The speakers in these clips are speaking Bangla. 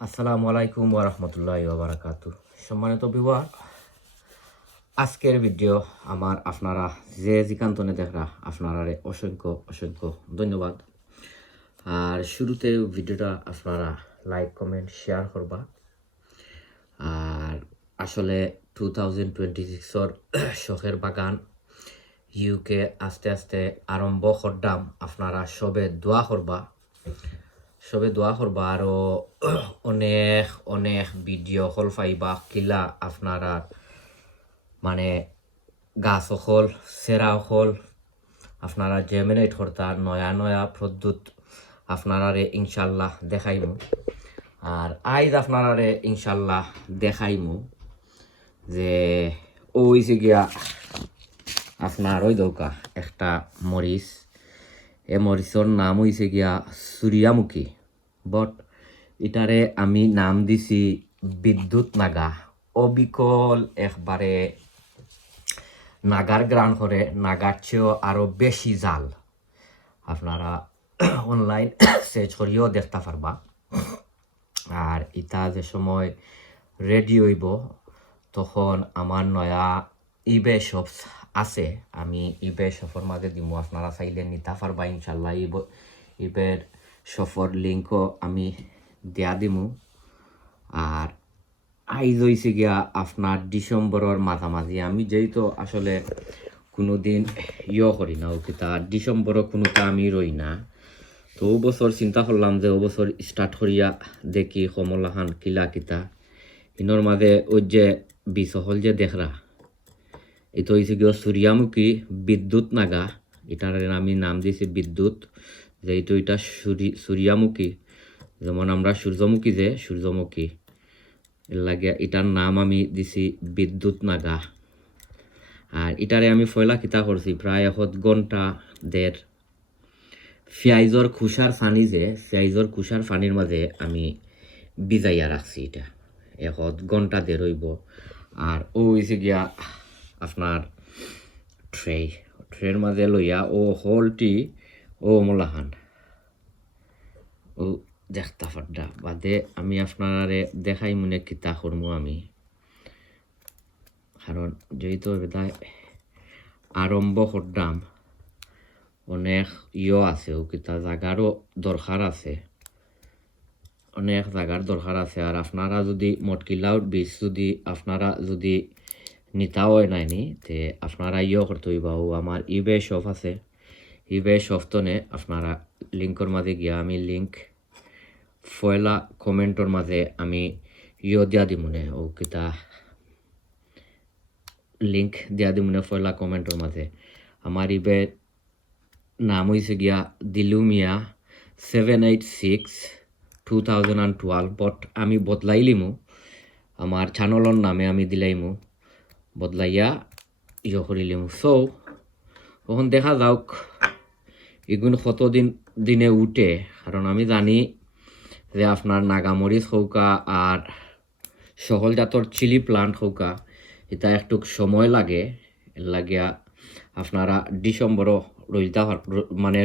আসসালামু আলাইকুম ওয়া রাহমাতুল্লাহি ওয়া বারাকাতুহু। সম্মানিত ভিউয়ার, আজকের ভিডিও আপনারা যেখানে দেখরা আপনারা অসংখ্য অসংখ্য ধন্যবাদ। আর শুরুতে ভিডিওটা আপনারা লাইক কমেন্ট শেয়ার করবা। আর আসলে 2026 শখের বাগান ইউকে আস্তে আস্তে আরম্ভ করদাম। আপনারা সবে দোয়া করবা আরো অনেক অনেক ভিডিও হল পাইবা কিলা আপনারা মানে গাছ হল সেরা হল আপনারা জেমিনেট করতা নয়া নয়া প্রদ্যুৎ আপনারারে ইনশাল্লাহ দেখাইমু। আর আইজ আপনারারে ইনশাল্লাহ দেখাইমু যে ওই যে গিয়া আপনার ওই দৌকা একটা মরিচ, এ মরিচর নাম হইছে গিয়া সূর্যমুখী। বট এটারে আমি নাম দিছি বিদ্যুৎ নাগা। অবিকল একবারে নাগার গ্রান করে, নাগার চেয়েও আরো বেশি জাল। আপনারা অনলাইন সার্চ করিও দেখতে পারবা। আর ইটা যে সময় রেডি হইব তখন আমার নয়া ইবে শপ আছে, আমি ইবে শপের মাঝে দিমু, আপনারা চাইলে নিতে পারবা ইনশাল্লাহ। ইবের শপের লিঙ্কও আমি দেয়া দিমু। আর আইজ হইছে গিয়া আপনার ডিসেম্বরের মাঝামাঝি। আমি যেহেতু আসলে কোনোদিন করি না ওকিতা ডিসেম্বরও কোনোটা আমি রই না, তো ও বছর চিন্তা করলাম যে ও বছর স্টার্ট করিয়া দেখি কমলাহান কিলা কিতা ইনোর মাঝে ওই যে বিশহল যে দেখরা এটা হয়েছে গিয়ে সূর্যমুখী বিদ্যুৎ নাগা। এটার আমি নাম দিয়েছি বিদ্যুৎ, যেহেতু এটা সূর্যমুখী, যেমন আমরা সূর্যমুখী এর লাগে এটার নাম আমি দিছি বিদ্যুৎ নাগা। আর এটারে আমি ফয়লা কিতা করছি প্রায় 1 ঘন্টা দেড় পেঁয়াজর খুসার পানির মাঝে আমি ভিজাইয়া রাখছি। এটা 1 ঘন্টা দেড় হইব। আর ও হয়েছে গিয়া আপনার ট্রের মাঝে লইয়া ও হোলটি ও মোলাহান ও দেখতা ফাড্ডা বাদে আমি আপনারে দেখাই মনে কিতা করমু আমি। কারণ যেহেতু বেদায় আরম্ভ করদাম অনেক আছে ও কিতা জাগারও দরকার আছে, অনেক জায়গার দরকার আছে। আর আপনারা যদি মটকিলাউট বীজ যদি আপনারা যদি নিতা হয় নাইনি তে আপনারা করতে হইবা। ও আমার ইবে শপ আছে, ইবে শপতনে আপনারা লিঙ্কর মাঝে গিয়া আমি লিঙ্ক ফয়লা কমেন্টর মাঝে আমি দিয়া দিমুনে ও কিতা লিঙ্ক দিয়া দিমুনে ফয়লা কমেন্টর মাঝে। আমার ইবে নাম হইছে গিয়া দিলুমিয়া 786 2012। বট আমি বদলাইলিমু, আমার চ্যানেলর নামে আমি দিলাইমু, বদলাইয়া করিলিমু। সো তখন দেখা যাওক এগুলো কতদিন দিনে উঠে। কারণ আমি জানি যে আপনার নাগামরিচ হৌকা আর সহল জাতর চিলি প্লান্ট হৌকা এটা একটু সময় লাগে। এর লাগিয়া আপনারা ডিসেম্বরও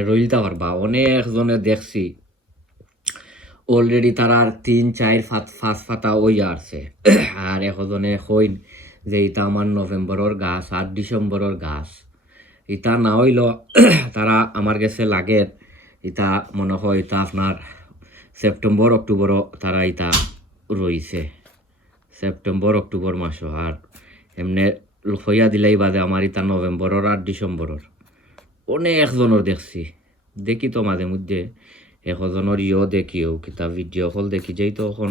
রইলতে পারবা। অনেকজনে দেখছি অলরেডি তারা 3 4 5 পাতা ওইয়া আছে। আর একজনে কইন যে এটা আমার নভেম্বরের গাছ আর ডিসেম্বরের গাছ। এটা না হইল তারা আমার কাছে লাগে এটা মনে হয় এটা আপনার সেপ্টেম্বর অক্টোবরও তারা এটা রইছে, সেপ্টেম্বর অক্টোবর মাসও। আর এমনি হইয়া দিলাই বাদে আমার এটা নভেম্বরের আর ডিসেম্বরের অনেকজনের দেখছি। দেখি তো মাঝে মধ্যে একজনের দেখিও কিতা ভিডিও কল দেখি যাই, তো এখন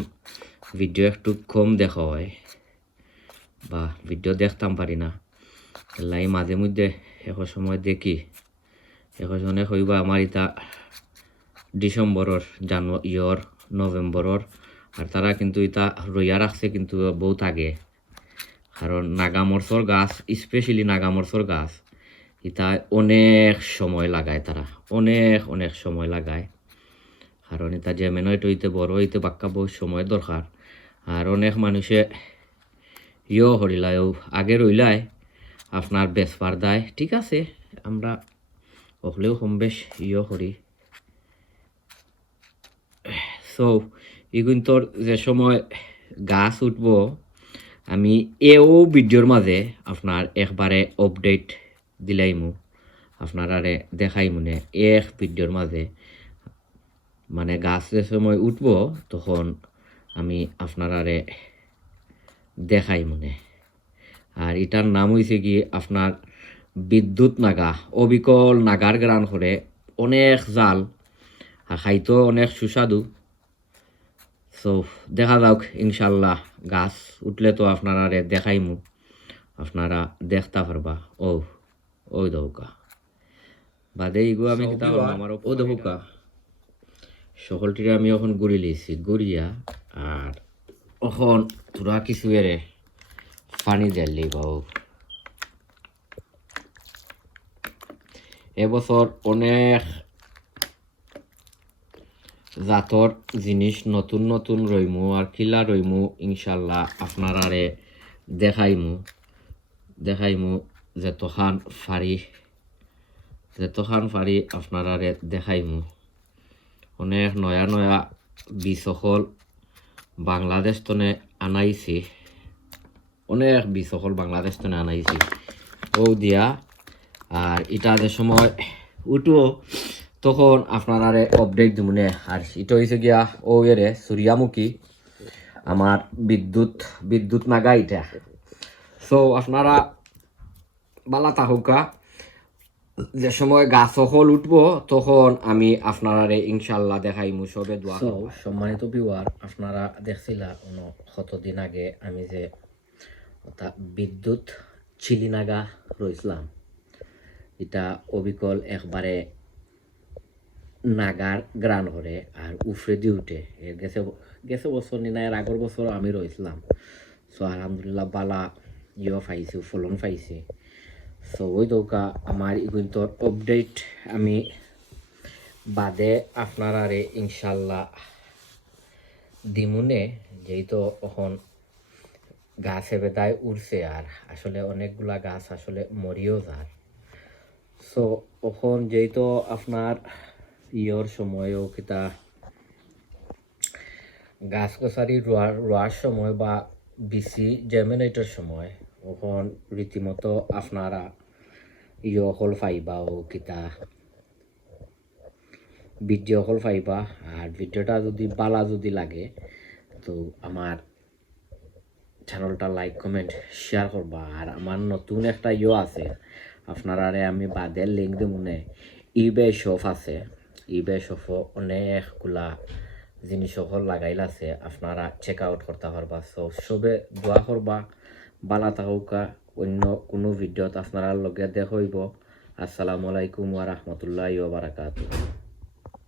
ভিডিও একটু কম দেখা হয় বা ভিডিও দেখতাম পারি না। লাই মাঝে মধ্যে এক সময় দেখি একজনে হইবা আমার ইটা ডিসেম্বরের নভেম্বরের। আর তারা কিন্তু ইটা রইয়া রাখছে কিন্তু বহুত আগে। কারণ নাগামরচর গাছ, স্পেশালি নাগামরচর গাছ, এটা অনেক সময় লাগায়, তারা অনেক অনেক সময় লাগায়। কারণ এটা জেমেনট হইতে বড় হইতে বাক্কা বহুত সময় দরকার। আর অনেক মানুষে হরিলায় আগে রইলায় আপনার বেসপার দায়, ঠিক আছে আমরা হলেও কম বেশ করি। সো এগুন্তর যে সময় গাছ উঠবো আমি এও ভিডিওর মাঝে আপনার একবারে আপডেট দিলাইমু আপনারারে দেখাই মনে এক ভিডিওর মাঝে মানে গাছ যে সময় উঠবো তখন আমি আপনারারে দেখাই মনে আর এটার নাম হয়েছে কি আপনার বিদ্যুৎ নাগা অবিকল নাগার গ্রান করে অনেক জাল আর খাইতো অনেক সুস্বাদু সো দেখা যাক ইনশাল্লাহ গাছ উঠলে তো আপনারা দেখাইমু আপনারা দেখতে পারবা ওই দৌকা বাদে এগু আমি কিতা আমার ও দৌকা সকলটিরে আমি এখন গুড়ি লিয়েছি গুড়িয়া আর এখন তোরা কিছু এরে পানি দিলি বাবু এবছর অনেক জাতর জিনিস নতুন নতুন রইমু আর কিলা রইমু ইনশাল্লাহ আপনারারে দেখাইমু যেতখান ফারি আপনারারে দেখাইমু অনেক নয়া নয়া বীজসকল বাংলাদেশ তনে আনাইছি অনেক বীজসকল বাংলাদেশ তনে আনাইছি ও দিয়া আর এটা যে সময় উঠো তখন আপনারারে আপডেট দিমুনে আর এটা হয়েছে গিয়া ও এরে সূর্যামুখী আমার বিদ্যুৎ নাগা এটা সো আপনারা বালা তাহুকা যে সময় গাছ সকল উঠবো তখন আমি আপনারারে ইনশাল্লাহ দেখাইমু সবে দোয়া সম্মানিত ভিউয়ার আপনারা দেখছিলা কতদিন আগে আমি যে বিদ্যুৎ চিলি নাগা রইছিলাম এটা অবিকল একবারে নাগার গ্রান করে আর উফরে দিয়ে উঠে গেছে বছর নিনা এর আগের বছর আমি রয়েছিলাম সো আলহামদুলিল্লাহ বালা পাইছে ফলন পাইছে সো ওই দৌকা আমার ইগুন্তর আপডেট আমি বাদে আপনারারে ইনশাল্লাহ দিমুনে যেহেতু এখন গাছ বেদায় উড়ছে আর আসলে অনেকগুলা গাছ আসলে মরিও যায় সো এখন যেহেতু আপনার ইয়র সময়ও কিতা গাছ গছারি রোয়ার সময় বা বিসি জেমিনেটর সময় ওখন রীতিমতো আপনারা ইয়কল পাইবা ও কিতা ভিডিও কল পাইবা আর ভিডিওটা যদি বালা যদি লাগে তো আমার চ্যানেলটা লাইক কমেন্ট শেয়ার করবা আর আমার নতুন একটা আছে আপনারারে আমি বাদের লিঙ্ক দেব মনে ইবে শপ আছে ইবে শপও অনেকগুলা জিনিস সকল লাগাইল আছে আপনারা চেক আউট করতে পারবা সবে দোয়া করবা বালা তাহুকা অন্য কোনো ভিডিওত আপনারা লগে দেখাইব আসসালামু আলাইকুম ওয়া রাহমাতুল্লাহি ওয়া বারাকাতুহু।